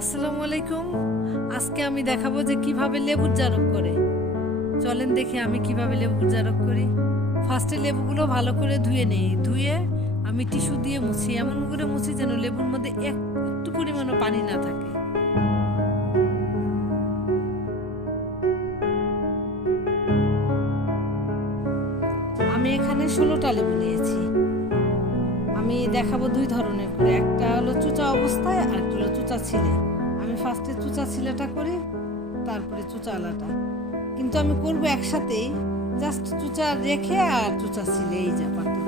আসসালামু আলাইকুম। আজকে আমি দেখাবো যে কিভাবে লেবুর জারক করে। চলেন দেখি আমি কিভাবে লেবুর জারক করি। ফার্স্টে লেবুগুলো ভালো করে ধুয়ে নেই। ধুয়ে আমি টিস্যু দিয়ে মুছি, এমন করে মুছি যেন লেবুর মধ্যে একটু পরিমাণও পানি না থাকে। আমি এখানে 16টা লেবু নিয়েছি। আমি দেখাবো দুই ধরনের করে, একটা হলো চুচা অবস্থায় আর একটা হলো চুচা ছিলে। আমি ফার্স্টে চুচা ছিলেটা করি, তারপরে চুচা আলাটা। কিন্তু আমি করবো একসাথেই, জাস্ট চুচা রেখে আর চুচা ছিলে, এই যা পার্থক্য।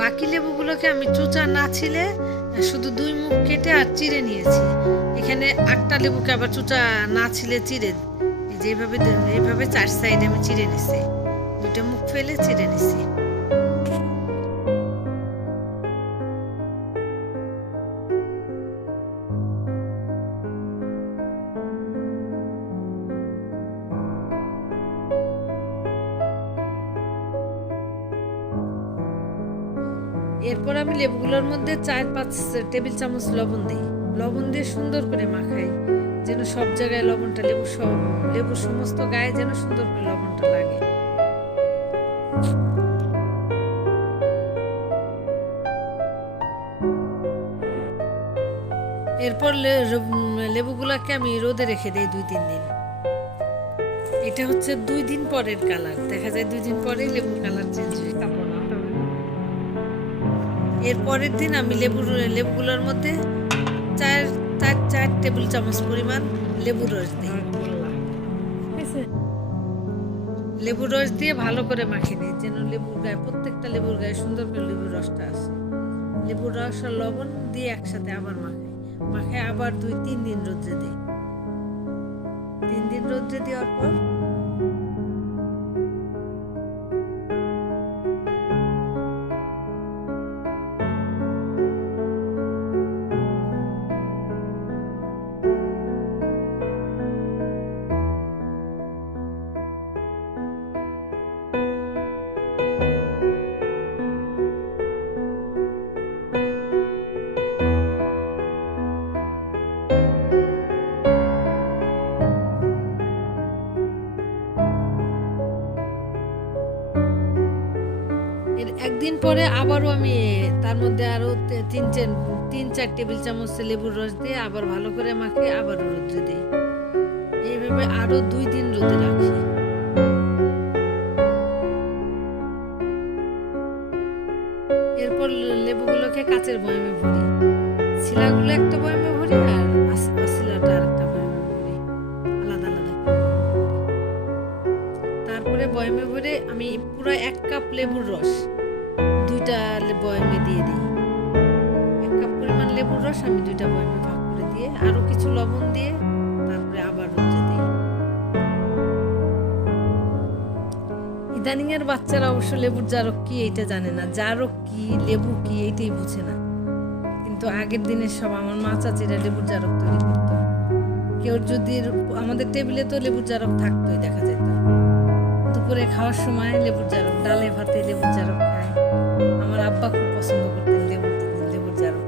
বাকি লেবুগুলোকে আমি চুচা না ছিলে শুধু দুই মুখ কেটে আর চিড়ে নিয়েছি। এখানে 8টা লেবুকে আবার চুচা না ছিলে চিড়ে, যেভাবে এইভাবে 4 সাইডে আমি চিড়ে নিছি, 2টা মুখ ফেলে চিড়ে নিছি। এরপর আমি লেবুগুলোর মধ্যে 4-5 টেবিল চামচ লবণ দিই। লবণ দিয়ে সুন্দর করে মাখাই, যেন সব জায়গায় লবণটা লেবুর সমস্ত গায়ে যেন সুন্দর করে লবণটা লাগে। এরপর লেবুগুলাকে আমি রোদে রেখে দিই 2-3 দিন। এটা হচ্ছে 2 দিন পরের কালার, দেখা যায় 2 দিন পরে লেবুর কালার চেঞ্জ হয়ে কাপড়। এর পরের দিন আমি লেবুগুলোর মধ্যে 4 টেবিল চামচ পরিমাণ লেবুর রস দিই। লেবুর রস দিয়ে ভালো করে মাখিয়ে নিই, যেন লেবুর গায়ে, প্রত্যেকটা লেবুর গায়ে সুন্দর করে লেবুর রসটা আসে। লেবুর রস আর লবণ দিয়ে একসাথে আবার মাখাই আবার 2-3 দিন রোদ্রে দিই। 3 দিন রোদ্রে দেওয়ার পর একদিন পরে আবারও আমি তার মধ্যে আরো 3-4 টেবিল চামচ লেবুর রস দিয়ে আবার ভালো করে মাখিয়ে আবার রোদ্রে দিই। এইভাবে আরো 2 দিন রোদে রাখি। এরপর লেবুগুলোকে কাচের বয়ামে ভরি, ছিলাগুলো একটা বয়ামে ভরি আর ছিলাটা আর একটা বয়ামে ভরি, আলাদা আলাদা। তারপরে বয়ামে ভরে আমি পুরো 1 কাপ লেবুর রস 2টা বয়ামে দিয়ে দিই। 1 কাপ পরিমাণ লেবুর রস আমি 2টা বয়ামে ভাগ করে দিয়ে আরো কিছু লবণ দিয়ে তারপরে আবার রোদে দিই। ইদানিং এর বাচ্চারা অবশ্য লেবুর জারক কি এইটা জানে না, জারক কি লেবু কি এইটাই বুঝে না। কিন্তু আগের দিনের সব আমার মা চাচিরা লেবুর জারক তৈরি করতো। কেউ যদি আমাদের টেবিলে তো লেবুর জারক থাকতোই, দেখা যেত। দুপুরে খাওয়ার সময় লেবুর জারক, ডালে ভাতে লেবুর জারক খায়। আমার আব্বা খুব পছন্দ করতেন লেবুর জারক।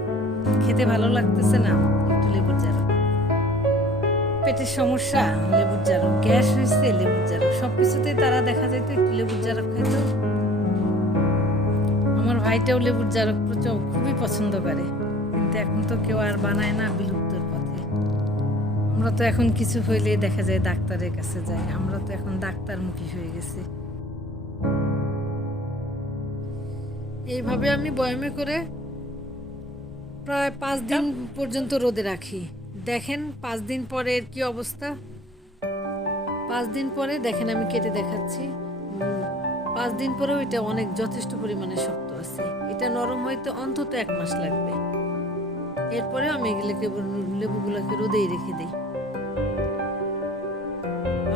খেতে ভালো লাগতেছে না, একটু লেবুর জারক। পেটের সমস্যা, লেবুর জারক। গ্যাস হয়েছে, লেবুর জারক। সবকিছুতেই তারা দেখা যেত একটু লেবুর জারক খাইতো। আমার ভাইটাও লেবুর জারক খুবই পছন্দ করে, কিন্তু এখন তো কেউ আর বানায় না, বিলুপ্তর পথে। আমরা তো এখন কিছু হইলে দেখা যায় ডাক্তারের কাছে যাই, আমরা তো এখন ডাক্তারমুখী হয়ে গেছি। এইভাবে আমি বয়ামে করে প্রায় 5 দিন পর্যন্ত রোদে রাখি। দেখেন 5 দিন পরে এর কি অবস্থা। 5 দিন পরে দেখেন আমি কেটে দেখাচ্ছি। 5 দিন পরেও এটা অনেক যথেষ্ট পরিমাণে শক্ত আছে। এটা নরম হইতে অন্তত 1 মাস লাগবে। এরপরে আমি এগুলোকে লেবুগুলোকে রোদেই রেখে দিই।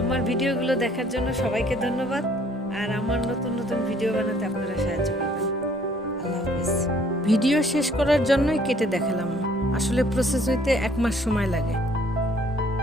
আমার ভিডিওগুলো দেখার জন্য সবাইকে ধন্যবাদ। আর আমার নতুন নতুন ভিডিও বানাতে আপনারা সাহায্য করবেন। আল্লাহ হাফেজ। ভিডিও শেষ করার জন্যই কেটে দেখালাম, আসলে প্রসেস হইতে 1 মাস সময় লাগে।